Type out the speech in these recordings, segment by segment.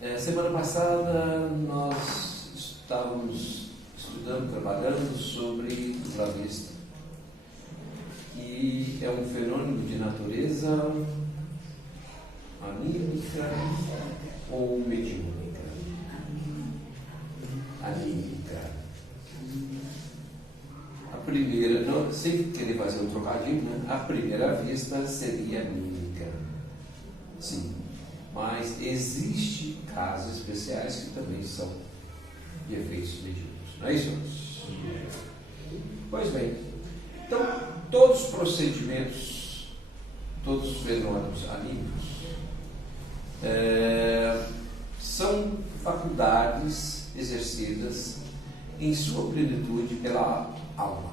Semana passada nós estávamos estudando, trabalhando sobre dupla vista, que é um fenômeno de natureza anímica ou mediúnica. Anímica. A primeira, não, sem querer fazer um trocadilho, né? A primeira vista seria anímica. Sim. Mas existem casos especiais que também são de efeitos mediúnicos. Não é isso? Pois bem, então todos os procedimentos, todos os fenômenos anímicos são faculdades exercidas em sua plenitude pela alma.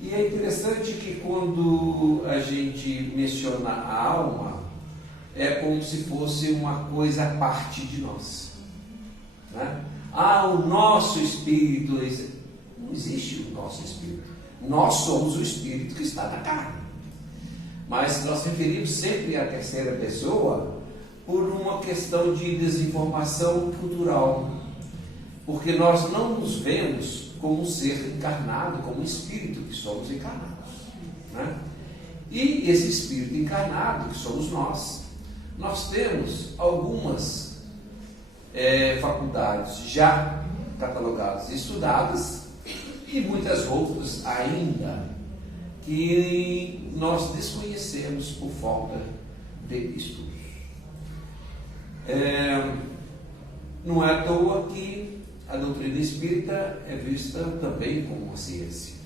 E é interessante que quando a gente menciona a alma, é como se fosse uma coisa à parte de nós, né? O nosso espírito. Não existe o nosso espírito. Nós somos o espírito que está na carne. Mas nós referimos sempre à terceira pessoa por uma questão de desinformação cultural. Porque nós não nos vemos como um ser encarnado, como um espírito que somos encarnados, né? E esse espírito encarnado, que somos nós temos algumas faculdades já catalogadas e estudadas, e muitas outras ainda que nós desconhecemos por falta de estudos. Não é à toa que a doutrina espírita é vista também como uma ciência.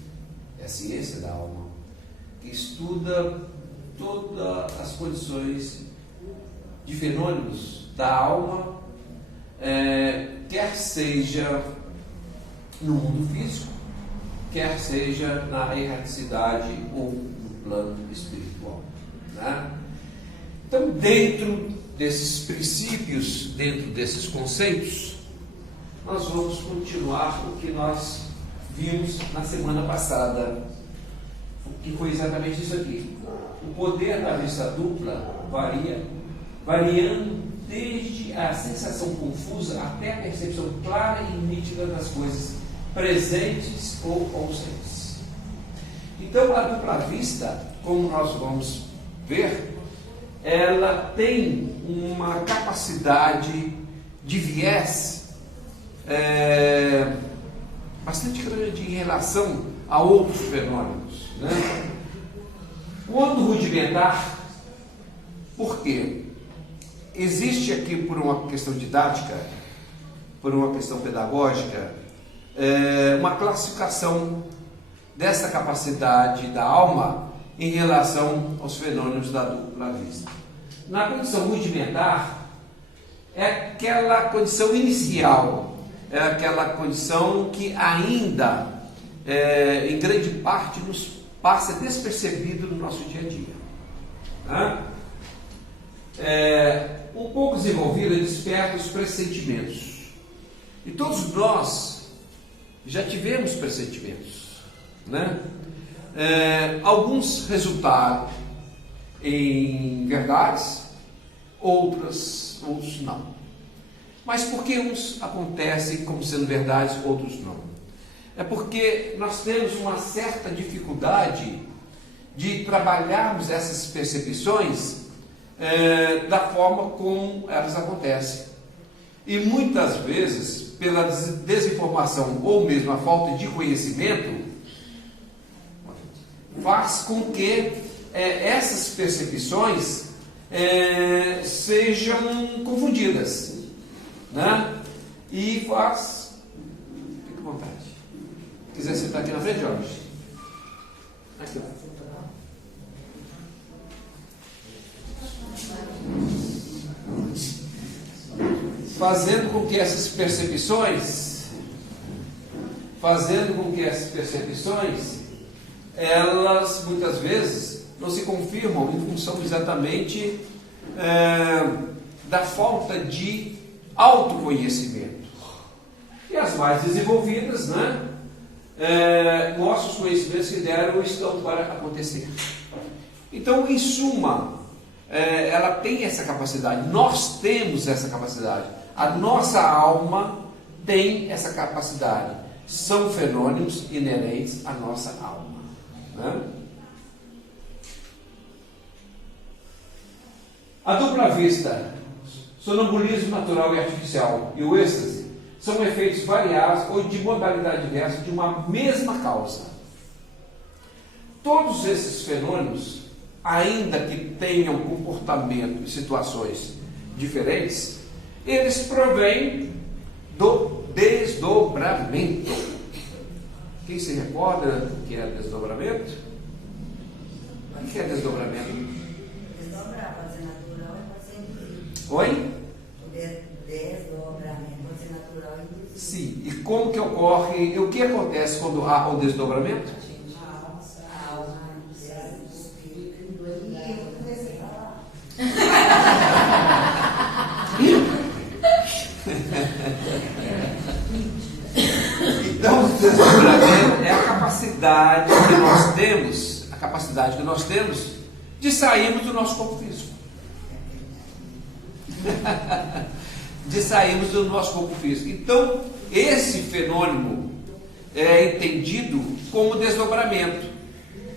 É a ciência da alma, que estuda todas as condições de fenômenos da alma, quer seja no mundo físico, quer seja na erraticidade ou no plano espiritual, né? Então, dentro desses princípios, dentro desses conceitos, nós vamos continuar o que nós vimos na semana passada, que foi exatamente isso aqui. O poder da vista dupla variando desde a sensação confusa até a percepção clara e nítida das coisas presentes ou ausentes. Então, a dupla vista, como nós vamos ver, ela tem uma capacidade de viés bastante grande em relação a outros fenômenos, né? Quando rudimentar, por quê? Existe aqui, por uma questão didática, por uma questão pedagógica, uma classificação dessa capacidade da alma em relação aos fenômenos da dupla vista. Na condição rudimentar, é aquela condição inicial, é aquela condição que ainda, em grande parte, nos passa despercebido no nosso dia a dia, né? Um pouco desenvolvida, desperta os pressentimentos. E todos nós já tivemos pressentimentos, né? Alguns resultaram em verdades, outros não. Mas por que uns acontecem como sendo verdades, outros não? É porque nós temos uma certa dificuldade de trabalharmos essas percepções da forma como elas acontecem. E muitas vezes, pela desinformação ou mesmo a falta de conhecimento, faz com que essas percepções sejam confundidas, né? E faz... Fique à vontade. Quiser sentar aqui na frente, Jorge? Aqui, ó. Fazendo com que essas percepções, elas muitas vezes não se confirmam em função exatamente da falta de autoconhecimento. E as mais desenvolvidas, né, mostram os conhecimentos que deram ou estão para acontecer. Então, em suma, ela tem essa capacidade, nós temos essa capacidade, a nossa alma tem essa capacidade, são fenômenos inerentes à nossa alma, né? A dupla vista, sonambulismo natural e artificial e o êxtase são efeitos variados ou de modalidade diversa de uma mesma causa. Todos esses fenômenos, ainda que tenham comportamento e situações diferentes, eles provêm do desdobramento. Quem se recorda do que é desdobramento? O que é desdobramento? Desdobrar pode ser natural e pode ser induzido. Oi? Desdobramento pode ser natural e induzido. Sim. E como que ocorre, o que acontece quando há o desdobramento? A alma, o espírito, e eu comecei a falar. Então, o desdobramento é a capacidade que nós temos de sairmos do nosso corpo físico. De sairmos do nosso corpo físico. Então, esse fenômeno é entendido como desdobramento,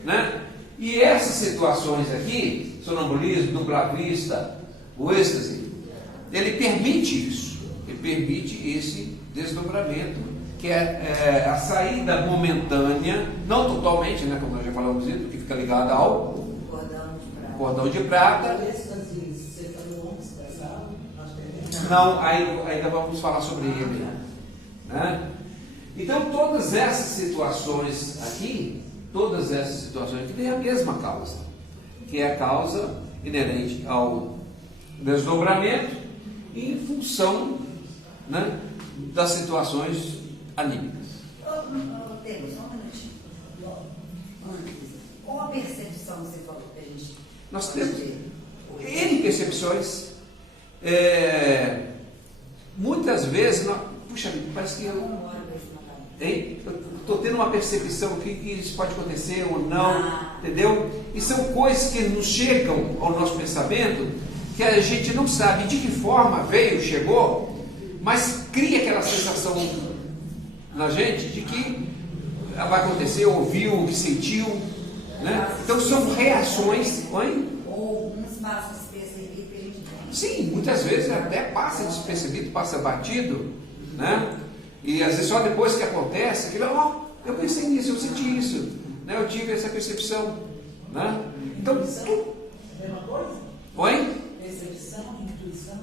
né? E essas situações aqui, sonambulismo, dupla vista, o êxtase, ele permite isso, ele permite esse desdobramento, que é a saída momentânea, não totalmente, né, como nós já falamos isso, que fica ligado ao cordão de prata. Não, ainda vamos falar sobre ele, né? Então todas essas situações aqui têm a mesma causa, que é a causa inerente ao desdobramento em função, né, das situações anímicas. Temos só um minutinho. Qual a percepção que você falou que a gente... Nós temos N percepções. Muitas vezes, puxa, parece que eu estou tendo uma percepção que isso pode acontecer ou não, entendeu? E são coisas que nos chegam ao nosso pensamento que a gente não sabe de que forma chegou, mas cria aquela sensação na gente de que vai acontecer, ouviu, que sentiu, né? Então são reações. Ou uns passos despercebidos que a gente tem. Sim, muitas vezes até passa despercebido, passa batido, né? E às vezes só depois que acontece, que eu pensei nisso, eu senti isso, né? Eu tive essa percepção, né? Então, mesma coisa? Oi? Percepção, intuição.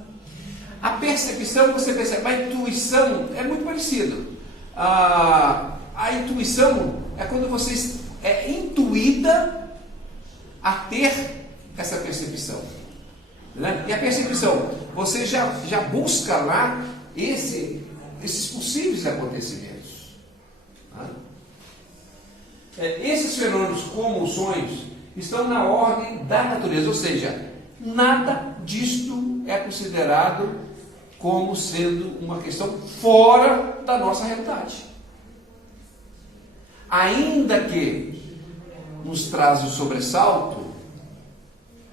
A percepção você percebe, a intuição é muito parecido. A intuição é quando você é intuída a ter essa percepção, né? E a percepção, você já busca lá esses possíveis acontecimentos, né? Esses fenômenos, como os sonhos, estão na ordem da natureza, ou seja, nada disto é considerado como sendo uma questão fora da nossa realidade. Ainda que nos traz um sobressalto,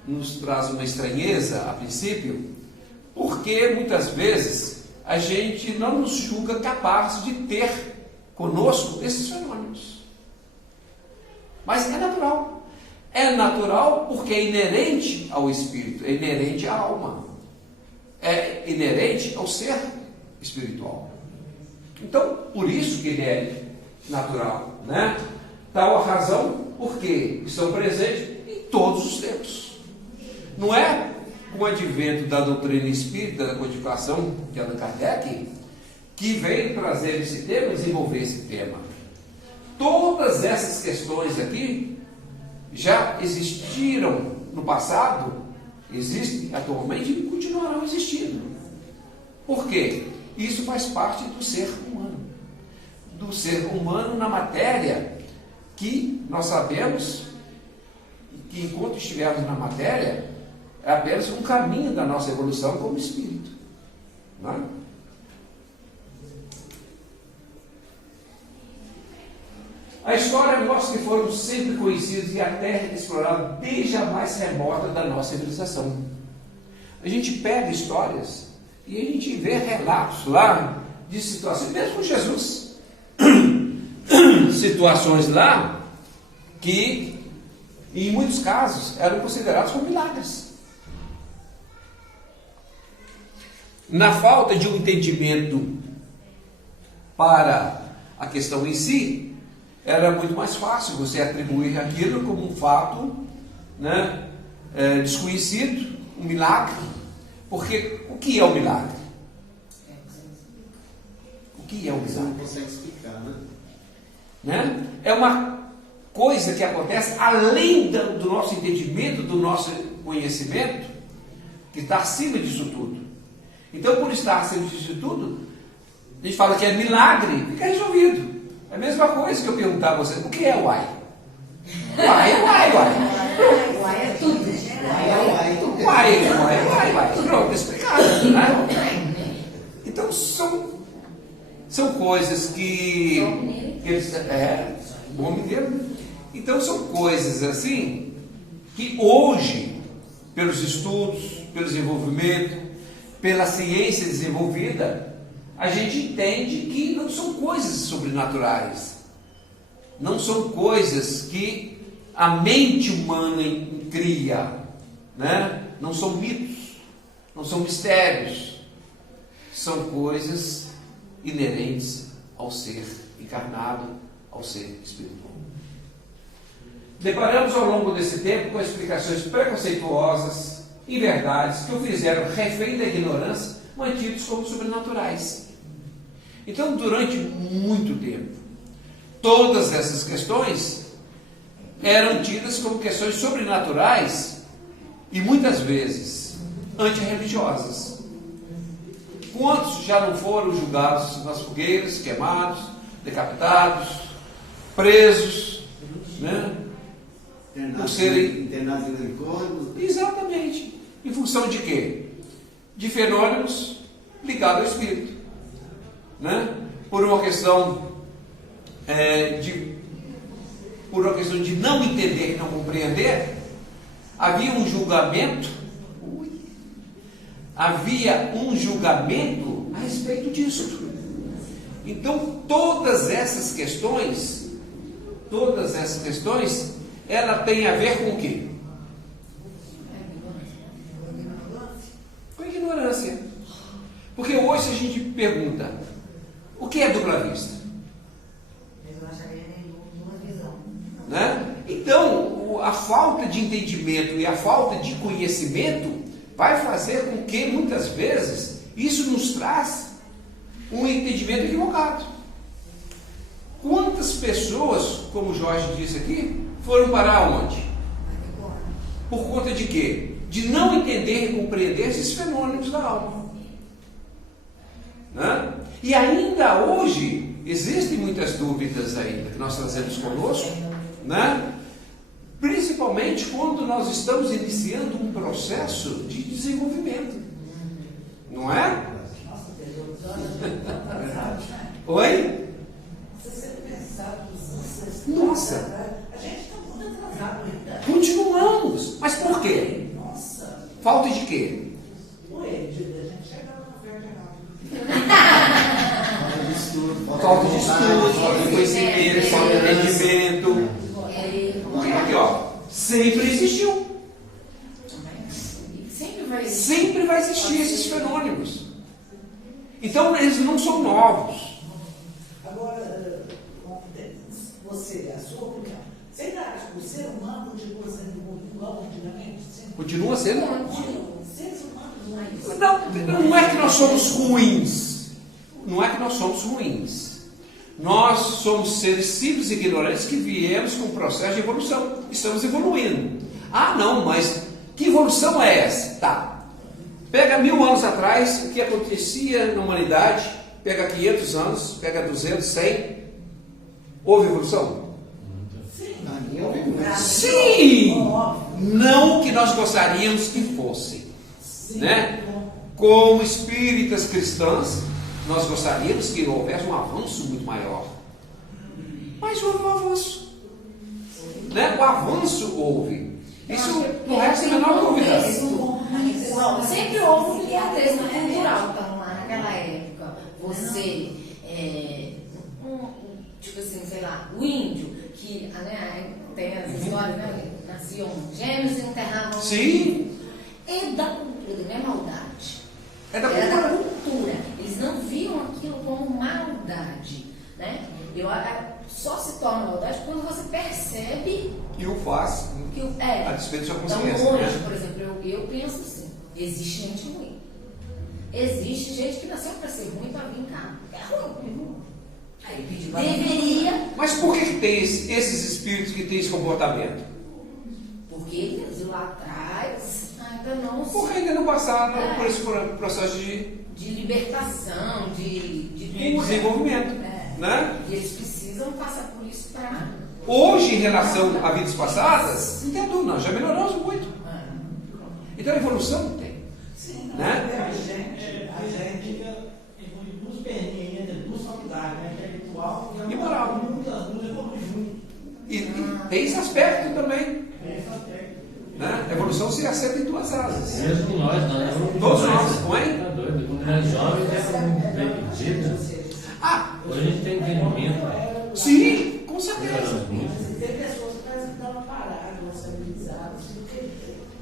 nos traz uma estranheza a princípio, porque muitas vezes a gente não nos julga capazes de ter conosco esses fenômenos. Mas é natural. É natural porque é inerente ao espírito, é inerente à alma, é inerente ao ser espiritual. Então, por isso que ele é natural, né? Tal a razão porque estão presentes em todos os tempos. Não é com o advento da doutrina espírita, da codificação de Allan Kardec, que veio trazer esse tema, desenvolver esse tema. Todas essas questões aqui já existiram no passado, existem atualmente e continuarão existindo. Por quê? Isso faz parte do ser humano. Do ser humano na matéria, que nós sabemos que enquanto estivermos na matéria, é apenas um caminho da nossa evolução como espírito, não é? A história mostra que foram sempre conhecidos e a terra explorada desde a mais remota da nossa civilização. A gente pega histórias e a gente vê relatos lá de situações, mesmo Jesus, situações lá que, em muitos casos, eram considerados como milagres. Na falta de um entendimento para a questão em si, era muito mais fácil você atribuir aquilo como um fato, né, desconhecido, um milagre. Porque o que é o milagre? O que é o Você não milagre? consegue explicar, Né? É uma coisa que acontece além do nosso entendimento, do nosso conhecimento, que está acima disso tudo. Então, por estar acima disso tudo, a gente fala que é milagre, fica resolvido. É a mesma coisa que eu perguntar a você: o que é uai? Uai é uai, uai. Uai é tudo. Uai. Pronto, explicado, né? Então, são coisas que eles, bom mineiro. Então, são coisas assim que hoje, pelos estudos, pelo desenvolvimento, pela ciência desenvolvida, a gente entende que não são coisas sobrenaturais, não são coisas que a mente humana cria, né? Não são mitos, não são mistérios, são coisas inerentes ao ser encarnado, ao ser espiritual. Deparamos ao longo desse tempo com explicações preconceituosas e verdades que o fizeram refém da ignorância, mantidos como sobrenaturais. Então, durante muito tempo, todas essas questões eram tidas como questões sobrenaturais e muitas vezes antirreligiosas. Quantos já não foram julgados nas fogueiras, queimados, decapitados, presos, né? Por serem internados em manicômios. Exatamente. Em função de quê? De fenômenos ligados ao espírito, né? Por uma questão de não entender e não compreender, havia um julgamento a respeito disso. Então, todas essas questões, ela tem a ver com o quê? Com a ignorância. Porque hoje, se a gente pergunta, o que é dupla vista? Né? Então, a falta de entendimento e a falta de conhecimento vai fazer com que, muitas vezes, isso nos traz um entendimento equivocado. Quantas pessoas, como o Jorge disse aqui, foram parar onde? Por conta de quê? De não entender e compreender esses fenômenos da alma. Né? E ainda hoje, existem muitas dúvidas ainda que nós trazemos conosco, né? Principalmente quando nós estamos iniciando um processo de desenvolvimento, não é? Oi? Nossa, A gente está muito atrasado ainda. continuamos, mas por quê? Nossa. Falta de quê? Ué, a gente chega na oferta errada. Falta de estudo, Falta de estudo, falta de conhecimento, falta de entendimento. Porque aqui, ó, sempre existiu. Sempre vai existir esses fenômenos. Então eles não são novos. Agora, você, a sua opinião, você ainda acha que o ser humano continua sendo igual antigamente? Continua sendo. Os seres humanos Não é que nós somos ruins. Não é que nós somos ruins. Nós somos seres simples e ignorantes que viemos com um processo de evolução. Estamos evoluindo. Ah, não, mas que evolução é essa? Tá. Pega 1000 anos atrás, o que acontecia na humanidade, pega 500 anos, pega 200, 100. Houve evolução? Sim! Não que nós gostaríamos que fosse. Né? Como espíritas cristãs, nós gostaríamos que houvesse um avanço muito maior. mas houve um avanço. Né? O avanço houve. Isso não resta a menor dúvida. Sempre houve um contexto cultural. Então, lá naquela época, você, tipo assim, sei lá, o índio, que né, tem as histórias, né? Nasciam gêmeos e enterravam. Sim. É da cultura, não é maldade. É da Era cultura. da cultura. Eles não viam aquilo como maldade. Né? Só se torna maldade quando você percebe E o faz que a despeito da sua então, consciência. hoje, Né? por exemplo, eu penso assim: existe gente ruim. Existe gente que nasceu para ser ruim, para vir cá. É ruim. Aí, deveria. Mas por que tem esses espíritos que têm esse comportamento? Porque eles lá atrás ainda não Porque ainda não passaram por esse processo de libertação, de cura, desenvolvimento. Né? E eles precisam passar por isso para. Hoje, em relação a vidas passadas, não tem dúvida, nós já melhoramos muito. Então a evolução tem. Sim, Né? a gente evolui duas perninhas, duas faculdades, né? Que é ritual E moral. Muitas duas evoluem junto. E tem esse aspecto também. Esse aspecto. Né? A evolução se acerta em duas asas. Mesmo nós, Todos nós, não é? Tá doido. Quando nós jovens éramos perdidos. Hoje a gente tem entendimento. Sim, com certeza. Tem pessoas que parecem que estavam paradas, estabilizadas.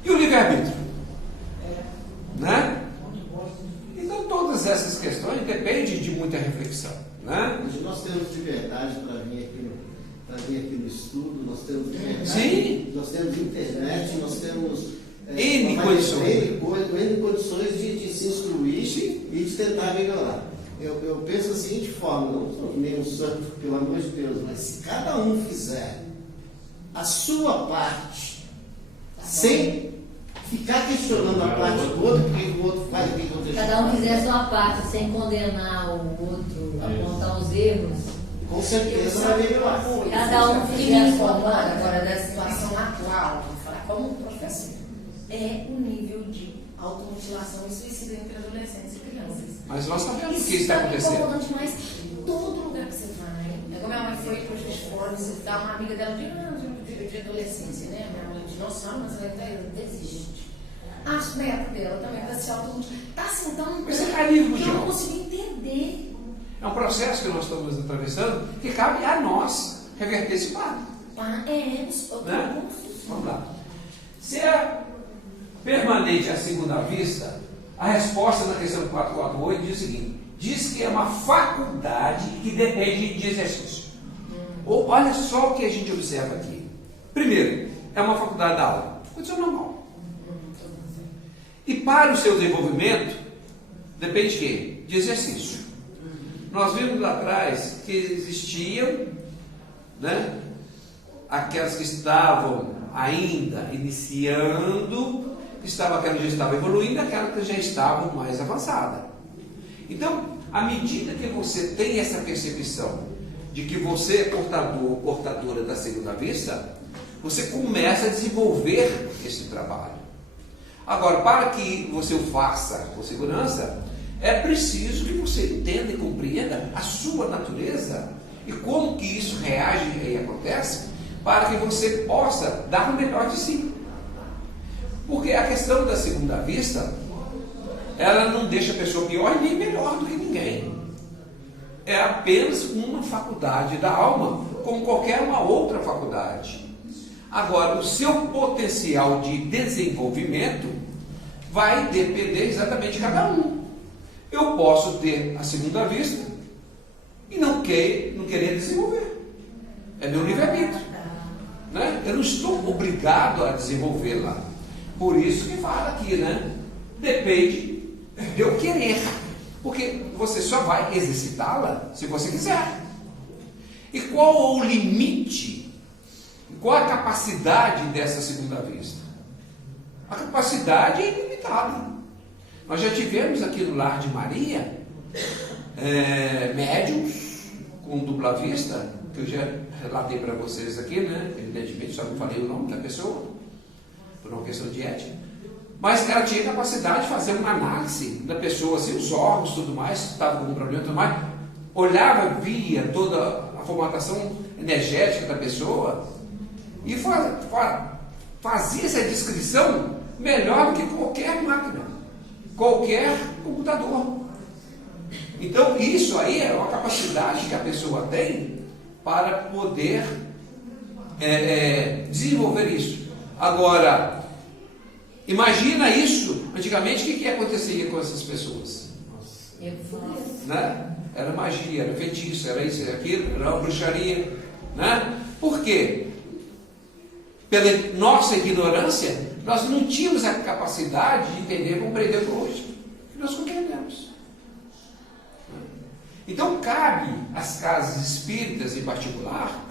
E o livre-arbítrio? Né? Então todas essas questões dependem de muita reflexão. Né? Hoje nós temos liberdade para vir aqui no estudo, nós temos liberdade, Sim. Nós temos internet, nós temos N condições de se instruir e de tentar melhorar. Eu penso da seguinte forma, não sou nem um santo, pelo amor de Deus, mas se cada um fizer a sua parte, sem ficar questionando a parte do outro, porque o outro faz, o que o outro faz. Cada um fizer a sua parte, sem condenar o outro, apontar os erros. Com certeza vai melhorar. Cada um que fizer me a sua incomoda parte. agora da situação atual, vou falar como professor, é o nível de automutilação e suicídio entre adolescentes e crianças. Mas nós sabemos Isso o que está me acontecendo. incomodando demais. Todo lugar que você vai. Como minha mãe foi para os esforços e tal, uma amiga dela de adolescência, né? Minha mãe de nossa, mas ela desiste. As netas dela também está se automutilando. Está assim, então Mas é carinho, eu João. não consigo entender. É um processo que nós estamos atravessando que cabe a nós reverter esse quadro. Né? Vamos lá. Se é permanente à segunda vista, a resposta na questão 448 diz o seguinte: diz que é uma faculdade que depende de exercício. Ou olha só o que a gente observa aqui. Primeiro, é uma faculdade da alma, condição normal. E para o seu desenvolvimento, depende de quê? De exercício. Nós vimos lá atrás que existiam, né, aquelas que estavam ainda iniciando, aquelas que já estavam evoluindo, aquelas que já estavam mais avançadas. Então, à medida que você tem essa percepção de que você é portador ou portadora da segunda vista, você começa a desenvolver esse trabalho. Agora, para que você o faça com segurança, é preciso que você entenda e compreenda a sua natureza e como que isso reage e acontece, para que você possa dar o melhor de si. Porque a questão da segunda vista, ela não deixa a pessoa pior nem melhor do que ninguém. É apenas uma faculdade da alma, como qualquer uma outra faculdade. Agora, o seu potencial de desenvolvimento vai depender exatamente de cada um. Eu posso ter a segunda vista e não querer desenvolver. É meu livre-arbítrio. Né? Eu não estou obrigado a desenvolvê-la. Por isso que fala aqui, né? Depende de eu querer. Porque você só vai exercitá-la se você quiser. E qual o limite? Qual a capacidade dessa segunda vista? A capacidade é ilimitada. Nós já tivemos aqui no Lar de Maria médiums com dupla vista, que eu já relatei para vocês aqui, né? Evidentemente, só não falei o nome da pessoa, por uma questão de ética. Mas ela tinha capacidade de fazer uma análise da pessoa, assim, os órgãos, tudo mais, estava com um problema, tudo mais. Olhava, via toda a formatação energética da pessoa e fazia essa descrição melhor do que qualquer máquina, qualquer computador. Então isso aí é uma capacidade que a pessoa tem para poder desenvolver isso. Agora, imagina isso, antigamente o que acontecia com essas pessoas? Né? Era magia, era feitiço, era isso, era aquilo, era uma bruxaria, né? Por quê? Pela nossa ignorância, nós não tínhamos a capacidade de entender e compreender hoje, que nós compreendemos. Então cabe às casas espíritas em particular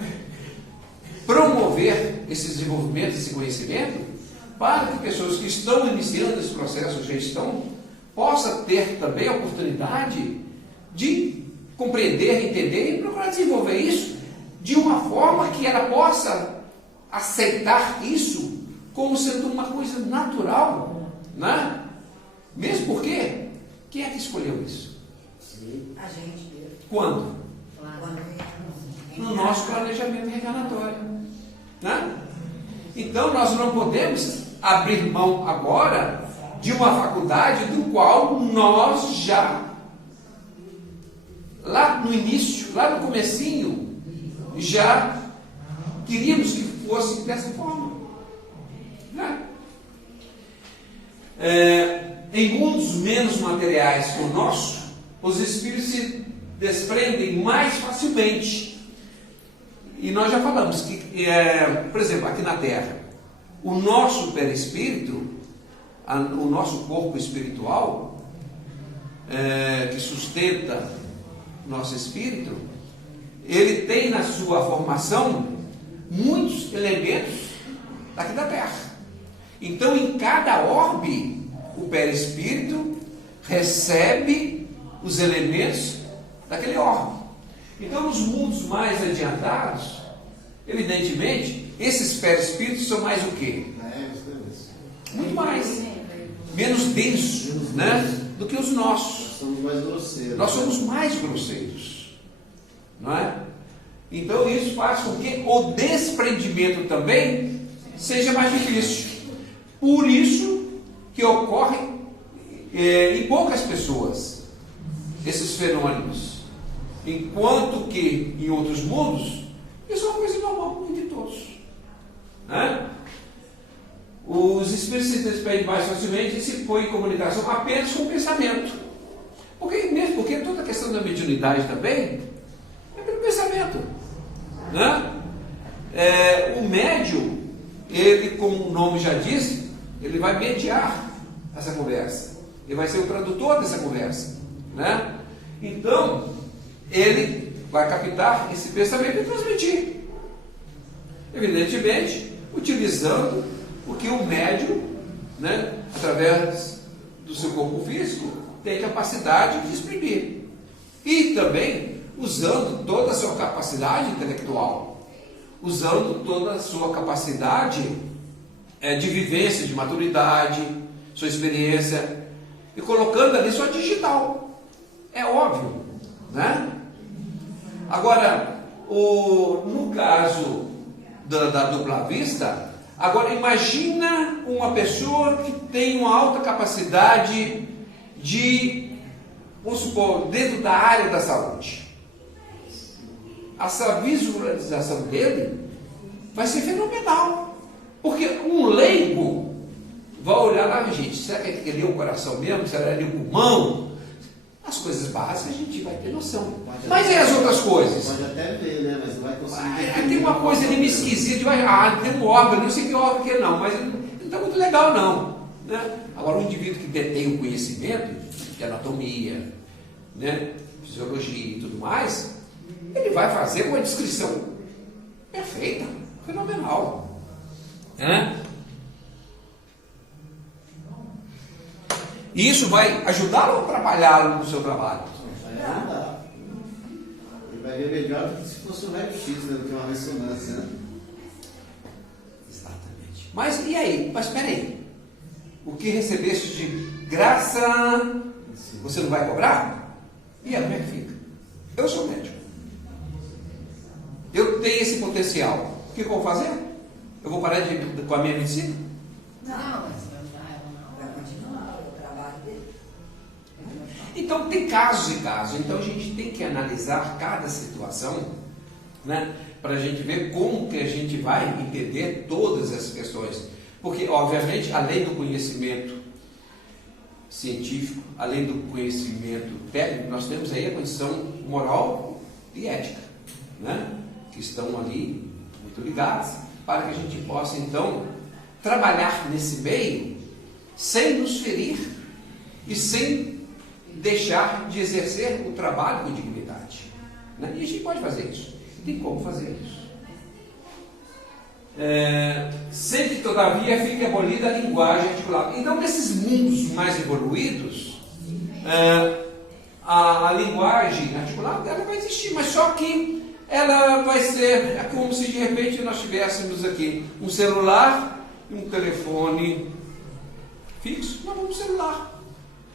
promover esse desenvolvimento, esse conhecimento, para que pessoas que estão iniciando esse processo de gestão possam ter também a oportunidade de compreender, entender e procurar desenvolver isso de uma forma que ela possa aceitar isso como sendo uma coisa natural, né? Mesmo porque, quem é que escolheu isso? A gente mesmo. Quando? Quando No nosso planejamento reencarnatório, né? Então nós não podemos abrir mão agora de uma faculdade do qual nós já, lá no início, lá no comecinho, já queríamos que fosse dessa forma, né? Em mundos menos materiais que o nosso, os espíritos se desprendem mais facilmente. E nós já falamos que, por exemplo, aqui na Terra, o nosso perispírito, o nosso corpo espiritual, que sustenta o nosso espírito, ele tem na sua formação muitos elementos daqui da Terra. Então, em cada orbe, o perispírito recebe os elementos daquele orbe. Então, nos mundos mais adiantados, evidentemente, esses perispíritos são mais o quê? Muito mais. Menos densos, né? Do que os nossos. Nós somos mais grosseiros. Nós somos mais grosseiros. Não é? Então, isso faz com que o desprendimento também seja mais difícil. Por isso que ocorre em poucas pessoas esses fenômenos. Enquanto que em outros mundos, isso é uma coisa normal de todos. Né? Os espíritos se despedem mais facilmente e se põem em comunicação apenas com o pensamento. Mesmo porque toda a questão da mediunidade também é pelo pensamento. Né? O médium, ele, como o nome já diz, ele vai mediar essa conversa. Ele vai ser o tradutor dessa conversa. Né? Então, ele vai captar esse pensamento e transmitir. Evidentemente, utilizando o que o médium, né, através do seu corpo físico, tem capacidade de exprimir. E também usando toda a sua capacidade intelectual, usando toda a sua capacidade de vivência, de maturidade, sua experiência, e colocando ali sua digital. É óbvio, né? Agora, no caso da dupla vista, agora imagina uma pessoa que tem uma alta capacidade de, vamos supor, dentro da área da saúde. Essa visualização dele vai ser fenomenal, porque um leigo vai olhar lá, gente, será que ele é o coração mesmo? Será que ele é o pulmão? As coisas básicas a gente vai ter noção. Mas e as outras coisas? Pode até ver, né? Mas não vai conseguir. Tem uma coisa ali meio esquisita, tem um órgão, não sei que órgão que é não, mas não está muito legal não. Né? Agora, o indivíduo que detém o conhecimento de anatomia, né, fisiologia e tudo mais, ele vai fazer uma descrição perfeita, fenomenal. E isso vai ajudá-lo ou atrapalhá-lo no seu trabalho? Vai ajudar. Ele vai ver melhor do que se fosse um raio-x, né, do que uma ressonância, né? Exatamente. Mas e aí? Mas espera aí. O que recebeste de graça, você não vai cobrar? E aí, como é que fica? Eu sou médico. Eu tenho esse potencial. O que eu vou fazer? Eu vou parar com a minha medicina? Não, mas vai continuar o trabalho dele. Então tem casos e casos. Então a gente tem que analisar cada situação, né, para a gente ver como que a gente vai entender todas essas questões. Porque, obviamente, além do conhecimento científico, além do conhecimento técnico, nós temos aí a condição moral e ética, né, que estão ali muito ligadas, para que a gente possa, então, trabalhar nesse meio sem nos ferir e sem deixar de exercer o trabalho com dignidade, né? E a gente pode fazer isso, tem como fazer isso. Sem que, todavia, fique abolida a linguagem articulada. Então, nesses mundos mais evoluídos, a linguagem articulada ela vai existir, mas só que ela vai ser, é como se de repente nós tivéssemos aqui um celular e um telefone fixo. Nós vamos celular,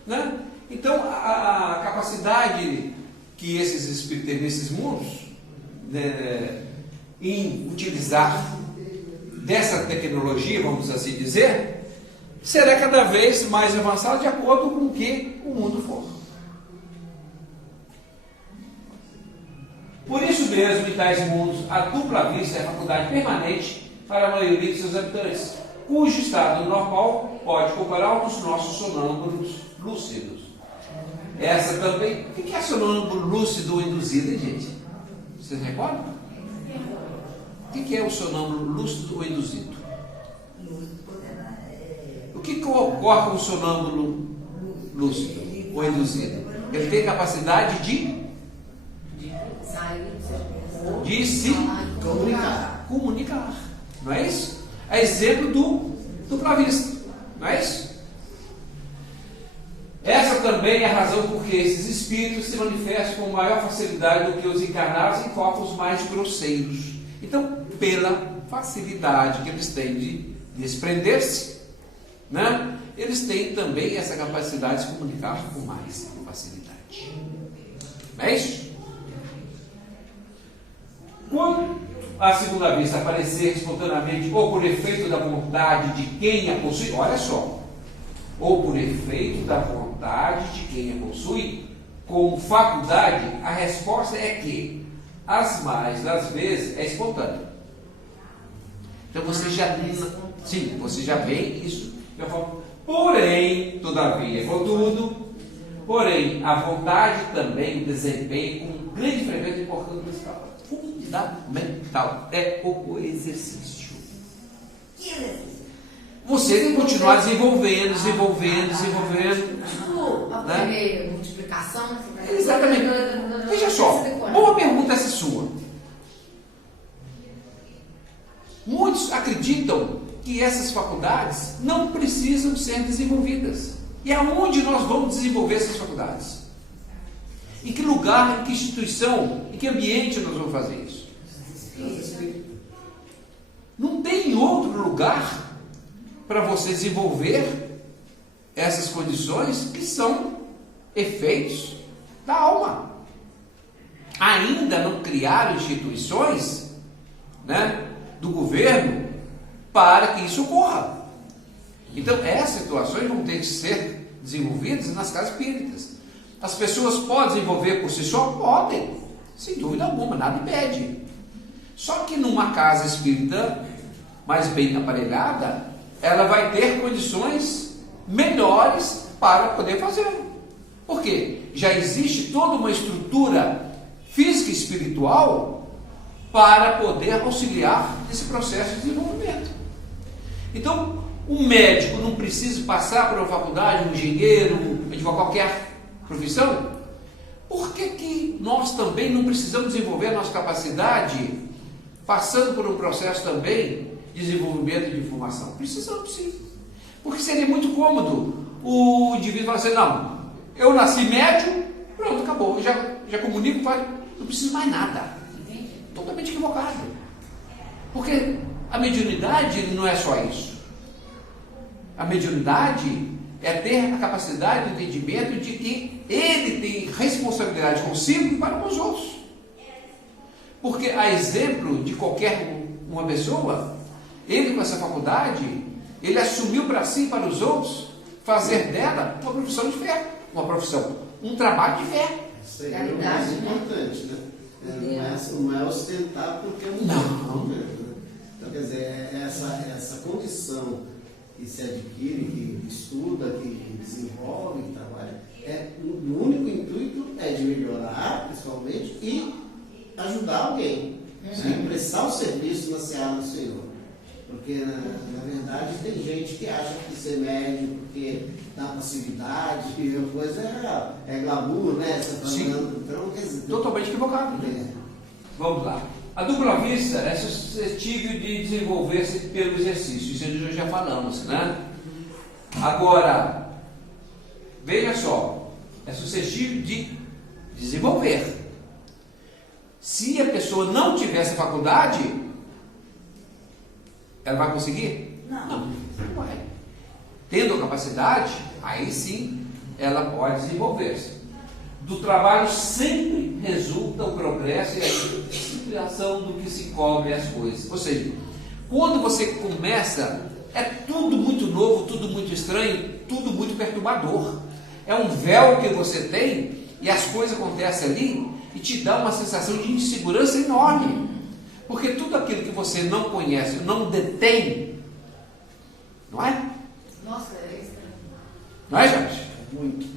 né? Então, a capacidade que esses espíritos têm nesses mundos, né, em utilizar dessa tecnologia, vamos assim dizer, será cada vez mais avançada de acordo com o que o mundo for. Por isso mesmo, em tais mundos, a dupla vista é a faculdade permanente para a maioria de seus habitantes, cujo estado normal pode comparar aos nossos sonâmbulos lúcidos. Essa também. O que é sonâmbulo lúcido ou induzido, hein, gente? Vocês recordam? O que é o sonâmbulo lúcido ou induzido? O que ocorre com o sonâmbulo lúcido ou induzido? Ele tem capacidade de se comunicar. Não é isso? É exemplo do dupla vista. Não é isso? Essa também é a razão por que esses espíritos se manifestam com maior facilidade do que os encarnados em corpos mais grosseiros. Então, pela facilidade que eles têm de desprender-se, né, eles têm também essa capacidade de se comunicar com mais facilidade. Não é isso? Quando a segunda vista aparecer espontaneamente ou por efeito da vontade de quem a possui, olha só, ou por efeito da vontade de quem a possui, como faculdade, a resposta é que as mais das vezes é espontâneo. Então você já vê isso. Eu falo, porém, todavia, contudo, porém, a vontade também desempenha com grande frequência importante principal. Fundamental é o exercício. Que exercício? Você tem que continuar desenvolvendo. A Né? primeira multiplicação, né? Exatamente. Veja só, boa pergunta essa sua. Muitos acreditam que essas faculdades não precisam ser desenvolvidas. E aonde nós vamos desenvolver essas faculdades? Em que lugar, em que instituição, em que ambiente nós vamos fazer isso? Não tem outro lugar para você desenvolver essas condições que são efeitos da alma. Ainda não criaram instituições, né, do governo para que isso ocorra. Então, essas situações vão ter que ser desenvolvidas nas casas espíritas. As pessoas podem desenvolver por si só? Podem, sem dúvida alguma, nada impede. Só que numa casa espírita mais bem aparelhada, ela vai ter condições melhores para poder fazer. Por quê? Já existe toda uma estrutura física e espiritual para poder auxiliar nesse processo de desenvolvimento. Então, um médico não precisa passar por uma faculdade, um engenheiro, de qualquer profissão. Por que nós também não precisamos desenvolver a nossa capacidade passando por um processo também de desenvolvimento de informação? Precisamos sim. Porque seria muito cômodo o indivíduo falar assim, não, eu nasci médio, pronto, acabou, eu já comunico, não preciso mais nada. Totalmente equivocado. Porque a mediunidade não é só isso. A mediunidade é ter a capacidade de entendimento de que ele tem responsabilidade consigo e para com os outros. Porque a exemplo de qualquer uma pessoa, ele com essa faculdade, ele assumiu para si e para os outros fazer dela uma profissão de fé, um trabalho de fé. Isso aí é o mais importante, né? Não é ostentar porque é um não. Né? Então, quer dizer, essa condição que se adquire, que estuda, que desenvolve, que trabalha, o único intuito é de melhorar pessoalmente e ajudar alguém, né? Prestar o serviço na seara do Senhor. Porque, na verdade, tem gente que acha que ser médico, porque dá passividade, e coisa é glamour, né? Então, quer dizer, totalmente equivocado. Né? Vamos lá. A dupla vista é suscetível de desenvolver-se pelo exercício, isso nós já falamos, né? Agora, veja só, é suscetível de desenvolver. Se a pessoa não tiver essa faculdade, ela vai conseguir? Não vai. Tendo a capacidade, aí sim ela pode desenvolver-se. Do trabalho sempre resulta o progresso e a explicação do que se cobre as coisas. Ou seja, quando você começa, é tudo muito novo, tudo muito estranho, tudo muito perturbador. É um véu que você tem e as coisas acontecem ali e te dá uma sensação de insegurança enorme. Porque tudo aquilo que você não conhece, não detém, não é? Nossa, é estranho. Não é, gente? muito.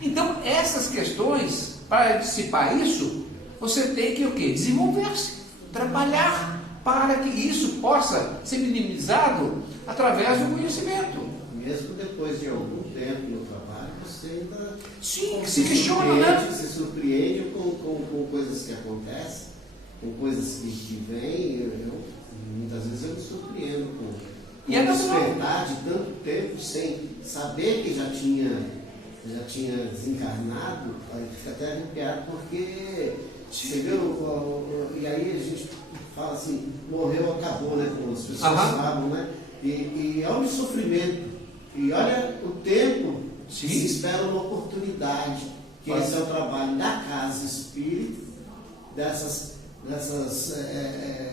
Então, essas questões, para dissipar isso, você tem que o quê? Desenvolver-se, trabalhar para que isso possa ser minimizado através do conhecimento. Mesmo depois de algum tempo no trabalho, você ainda se questiona, né? Se surpreende com coisas que acontecem, com coisas que vêm. Muitas vezes eu me surpreendo com a despertar de tanto tempo sem saber que já tinha desencarnado. Aí fica até arrepiado, porque chegou, e aí a gente fala assim, morreu, acabou, né? Como as pessoas falam, né? E olha o sofrimento, e olha o tempo que se espera uma oportunidade, que esse é o trabalho da casa espírita, dessas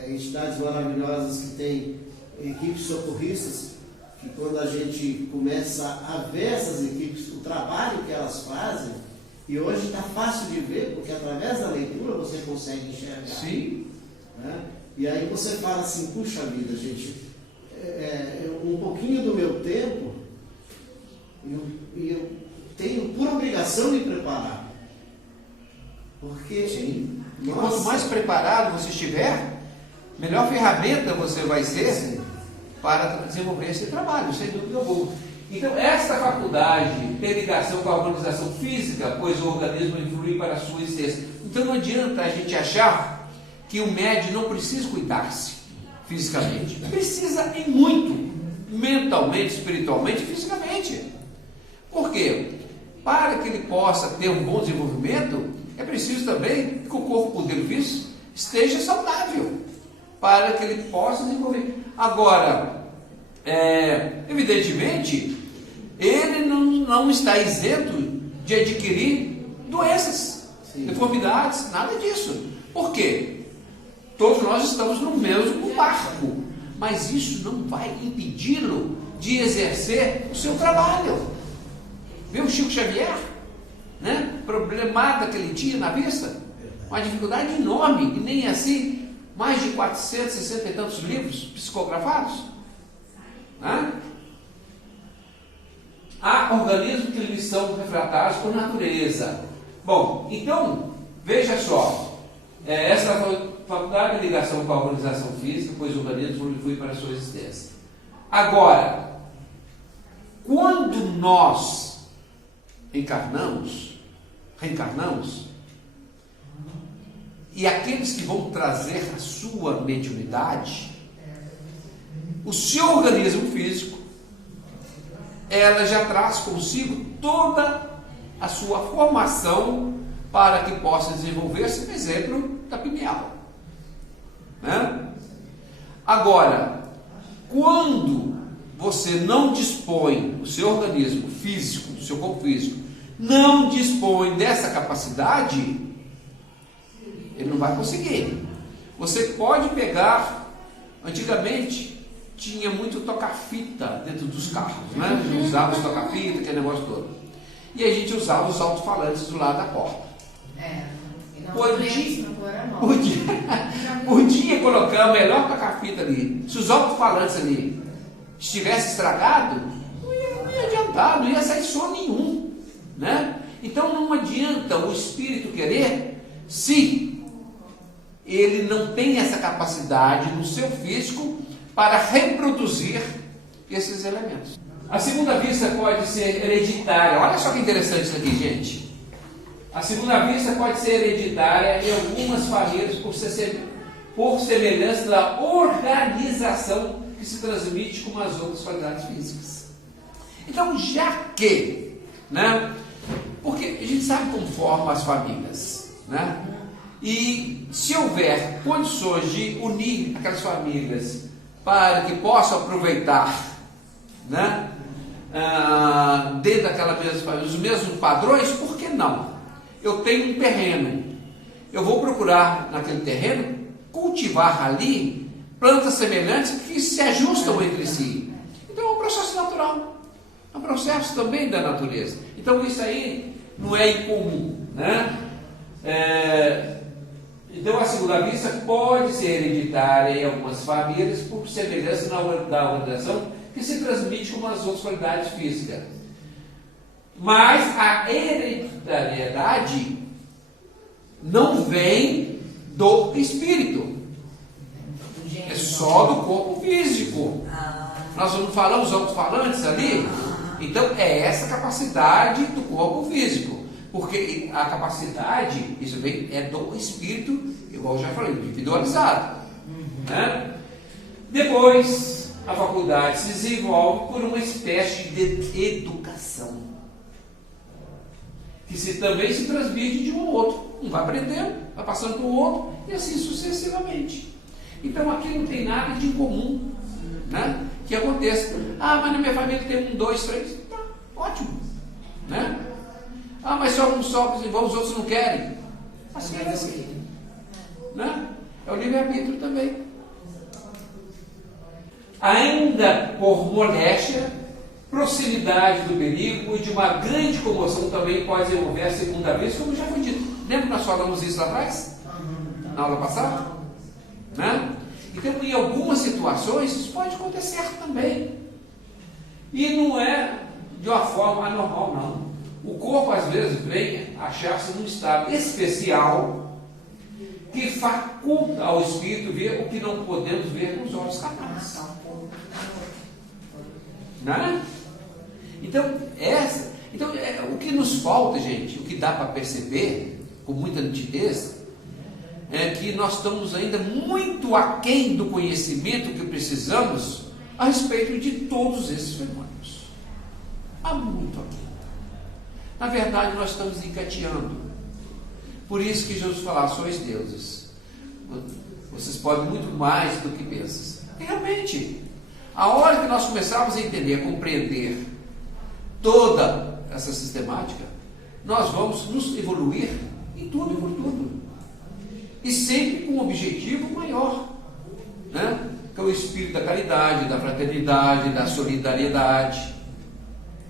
entidades maravilhosas que têm equipes socorristas, que quando a gente começa a ver essas equipes, o trabalho que elas fazem, e hoje está fácil de ver, porque através da leitura você consegue enxergar. Sim. Né? E aí você fala assim, puxa vida, gente, um pouquinho do meu tempo, eu tenho por obrigação de preparar. Porque... Sim. E quanto mais preparado você estiver, melhor ferramenta você vai ser para desenvolver esse trabalho, sem dúvida alguma. Então, esta faculdade tem ligação com a organização física, pois o organismo influi para a sua existência. Então, não adianta a gente achar que o médium não precisa cuidar-se fisicamente. Precisa em muito, mentalmente, espiritualmente e fisicamente. Por quê? Para que ele possa ter um bom desenvolvimento, é preciso também que o corpo dele físico esteja saudável, para que ele possa desenvolver. Agora, evidentemente, ele não está isento de adquirir doenças, deformidades, nada disso. Por quê? Todos nós estamos no mesmo barco, mas isso não vai impedi-lo de exercer o seu trabalho. Viu o Chico Xavier? Né? Problemada que ele tinha na vista, uma dificuldade enorme, e nem assim, mais de 460 e tantos livros psicografados. Né? Há organismos que lhes são refratários por natureza. Bom, então, veja só, essa faculdade de ligação com a organização física, pois o organismo flui para a sua existência. Agora, quando nós reencarnamos, e aqueles que vão trazer a sua mediunidade, o seu organismo físico, ela já traz consigo toda a sua formação para que possa desenvolver-se, por exemplo, da pineal. Né? Agora, quando você não dispõe, o seu organismo físico, o seu corpo físico, não dispõe dessa capacidade, ele não vai conseguir. Você pode pegar, antigamente tinha muito toca-fita dentro dos carros, né? A gente usava os toca-fita, aquele negócio todo. E a gente usava os alto-falantes do lado da porta. Podia colocar o melhor toca-fita ali. Se os alto-falantes ali estivesse estragado, não ia adiantar, não ia sair som nenhum, né? Então não adianta o espírito querer se ele não tem essa capacidade no seu físico para reproduzir esses elementos. A segunda vista pode ser hereditária. Olha só que interessante isso aqui, gente. A segunda vista pode ser hereditária em algumas famílias por semelhança da organização que se transmite com as outras qualidades físicas. Então, já que, né? Porque a gente sabe como formam as famílias, né? E se houver condições de unir aquelas famílias para que possam aproveitar, né? Dentro daquela mesma família, os mesmos padrões, por que não? Eu tenho um terreno, eu vou procurar naquele terreno cultivar ali plantas semelhantes que se ajustam entre si. Então é um processo natural, é um processo também da natureza. Então isso aí não é incomum, né? Então a segunda vista pode ser hereditária em algumas famílias por semelhança da organização que se transmite com as outras qualidades físicas. Mas a hereditariedade não vem do espírito, é só do corpo físico. Nós não falamos alto-falantes ali? Então é essa capacidade do corpo físico, porque a capacidade, isso vem, é do espírito, igual eu já falei, individualizado, né? Depois a faculdade se desenvolve por uma espécie de educação, que também se transmite de um ao outro. Um vai aprendendo, vai passando para o outro, e assim sucessivamente. Então aqui não tem nada de incomum, né? Que aconteça. Mas na minha família tem 1, 2, 3. Tá, ótimo, né? Mas só um só, os outros não querem. Assim é assim, né? É o livre-arbítrio também. Ainda por moléstia, proximidade do perigo e de uma grande comoção também pode desenvolver a segunda vez, como já foi dito. Lembra que nós falamos isso lá atrás? Na aula passada? Né? Então, em algumas situações, isso pode acontecer também. E não é de uma forma anormal, não. O corpo, às vezes, vem achar-se num estado especial que faculta ao espírito ver o que não podemos ver com os olhos carnais. Né? Então, o que nos falta, gente, o que dá para perceber com muita nitidez, é que nós estamos ainda muito aquém do conhecimento que precisamos a respeito de todos esses fenômenos. Há muito aquém. Na verdade, nós estamos engateando. Por isso que Jesus falava, sois deuses. Vocês podem muito mais do que pensam. E realmente, a hora que nós começarmos a entender, a compreender toda essa sistemática, nós vamos nos evoluir em tudo e por tudo. E sempre com um objetivo maior, né? Que é o espírito da caridade, da fraternidade, da solidariedade,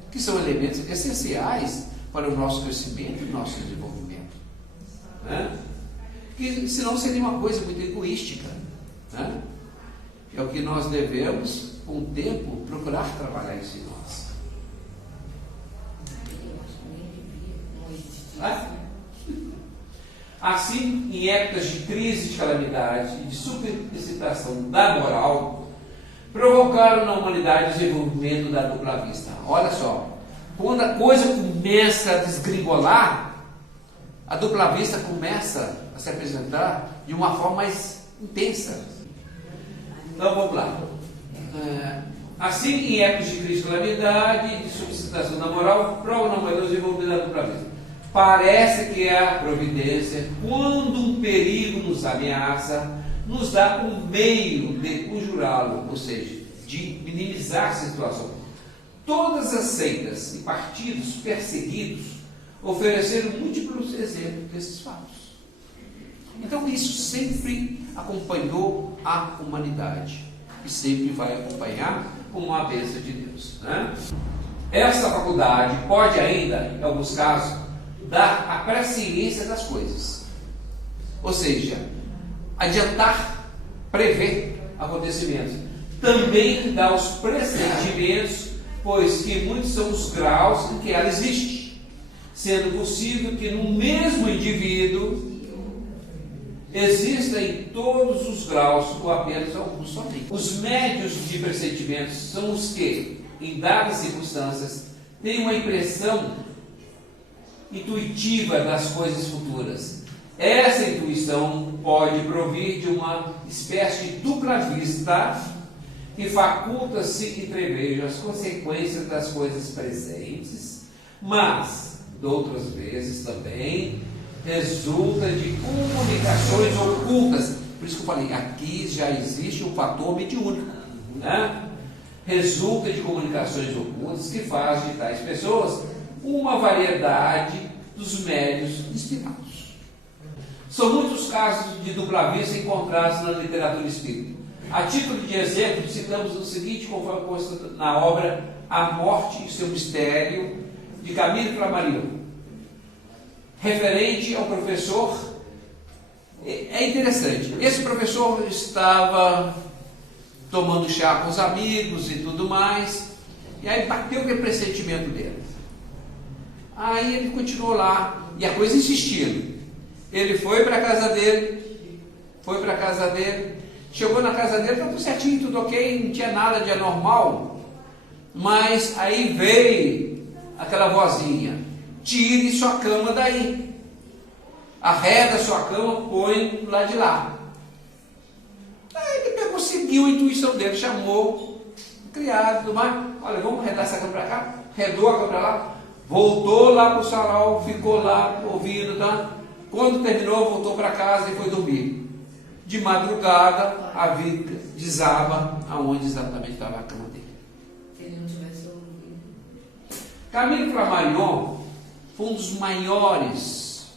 que são elementos essenciais para o nosso crescimento e o nosso desenvolvimento, né? Que senão seria uma coisa muito egoística, né? É o que nós devemos, com o tempo, procurar trabalhar isso em nós. Assim, em épocas de crise, de calamidade e de superexcitação da moral, provocaram na humanidade o desenvolvimento da dupla vista. Olha só, quando a coisa começa a desgringolar, a dupla vista começa a se apresentar de uma forma mais intensa. Então vamos lá. Assim, em épocas de crise, de calamidade e de substituição da moral, prova na humanidade o desenvolvimento da dupla vista. Parece que a providência, quando um perigo nos ameaça, nos dá um meio de conjurá-lo, ou seja, de minimizar a situação. Todas as seitas e partidos perseguidos ofereceram múltiplos exemplos desses fatos. Então isso sempre acompanhou a humanidade e sempre vai acompanhar como uma bênção de Deus, né? Essa faculdade pode ainda, em alguns casos, dar a presciência das coisas, ou seja, adiantar, prever acontecimentos. Também dá os pressentimentos, pois que muitos são os graus em que ela existe, sendo possível que no mesmo indivíduo exista em todos os graus ou apenas alguns somente. Os médios de pressentimentos são os que, em dadas circunstâncias, têm uma impressão intuitiva das coisas futuras. Essa intuição pode provir de uma espécie de dupla vista que faculta-se entrever as consequências das coisas presentes, mas, de outras vezes também, resulta de comunicações ocultas. Por isso que eu falei, aqui já existe um fator mediúnico, né? Resulta de comunicações ocultas que faz de tais pessoas uma variedade dos médios inspirados. São muitos casos de dupla vista encontrados na literatura espírita. A título de exemplo, citamos o seguinte, conforme consta na obra A Morte e Seu Mistério, de Camille Flammarion, referente ao professor. É interessante, esse professor estava tomando chá com os amigos e tudo mais, e aí bateu aquele pressentimento dele. Aí ele continuou lá, e a coisa insistindo. Ele foi para a casa dele, chegou na casa dele, estava tudo certinho, tudo ok, não tinha nada de anormal, mas aí veio aquela vozinha: tire sua cama daí, arreda sua cama, põe do lado de lá. Aí ele pegou, seguiu a intuição dele, chamou o criado, tudo mais, olha, vamos arredar essa cama para cá, arredou a cama para lá, voltou lá para o salão, ficou lá ouvindo, tá? Quando terminou, voltou para casa e foi dormir. De madrugada, a vida desaba aonde exatamente estava a cama dele. Se ele não tivesse ouvido. Camille Flammarion foi um dos maiores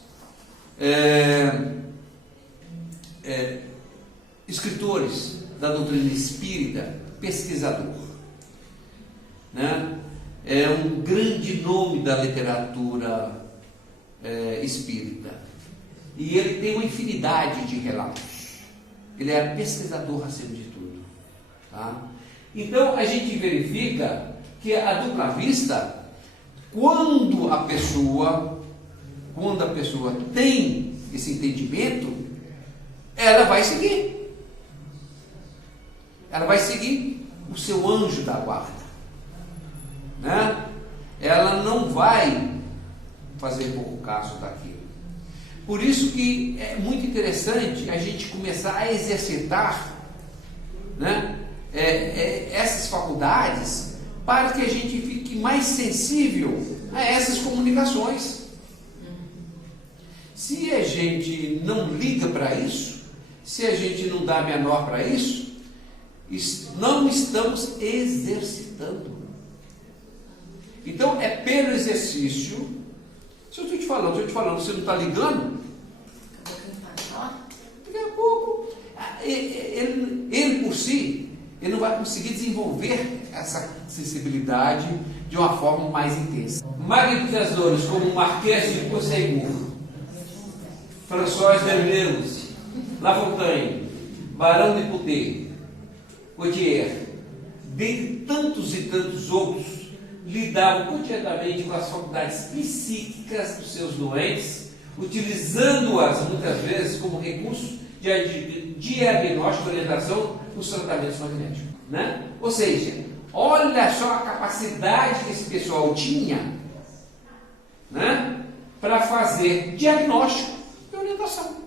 escritores da doutrina espírita, pesquisador, né? É um grande nome da literatura espírita, e ele tem uma infinidade de relatos. Ele era pesquisador acima de tudo, tá? Então a gente verifica que a dupla vista, quando a pessoa tem esse entendimento, ela vai seguir o seu anjo da guarda, né? Ela não vai fazer pouco caso daquilo. Por isso que é muito interessante a gente começar a exercitar, né, essas faculdades, para que a gente fique mais sensível a essas comunicações. Se a gente não liga para isso, se a gente não dá menor para isso, não estamos exercitando. Então é pelo exercício. Se eu estou te falando, você não está ligando, daqui a pouco ele por si, ele não vai conseguir desenvolver essa sensibilidade de uma forma mais intensa. Magnetizadores como Marquês de Puységur, François Derleus, Lafontaine, Barão de Putet, Gautier, dentre tantos e tantos outros, lidavam cotidianamente com as faculdades psíquicas dos seus doentes, utilizando-as muitas vezes como recurso de diagnóstico e orientação nos tratamentos magnéticos, né? Ou seja, olha só a capacidade que esse pessoal tinha, né, para fazer diagnóstico e orientação.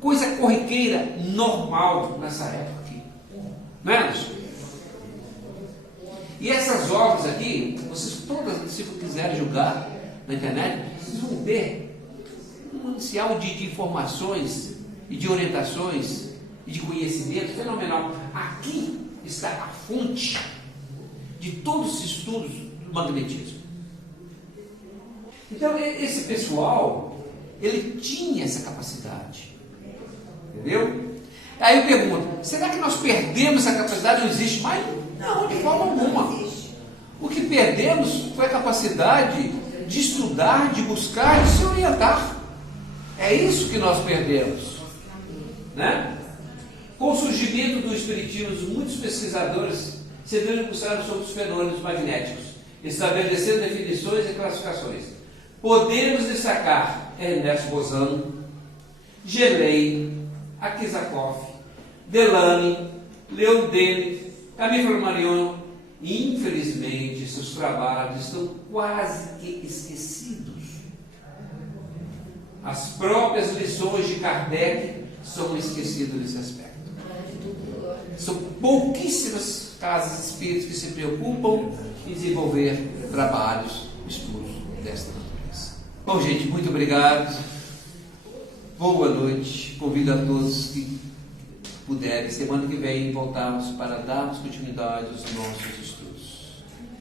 Coisa corriqueira, normal nessa época aqui, não é isso? E essas obras aqui, vocês todas, se quiserem julgar na internet, vocês vão ver um manancial de informações e de orientações e de conhecimento fenomenal. Aqui está a fonte de todos os estudos do magnetismo. Então, esse pessoal, ele tinha essa capacidade, entendeu? Aí eu pergunto, será que nós perdemos essa capacidade? Não existe mais? Não, de forma alguma. O que perdemos foi a capacidade de estudar, de buscar, de se orientar. É isso que nós perdemos, né? Com o surgimento do espiritismo, muitos pesquisadores se debruçaram sobre os fenômenos magnéticos, estabelecendo definições e classificações. Podemos destacar Ernesto Bozano, Gelei, Akizakov, Delany, Leodene, Camille Flammarion, e infelizmente seus trabalhos estão quase que esquecidos. As próprias lições de Kardec são esquecidas nesse aspecto. São pouquíssimas casas espíritas que se preocupam em desenvolver trabalhos, estudos desta natureza. Bom, gente, muito obrigado. Boa noite. Convido a todos que puderem, semana que vem, voltarmos para darmos continuidade aos nossos estudos.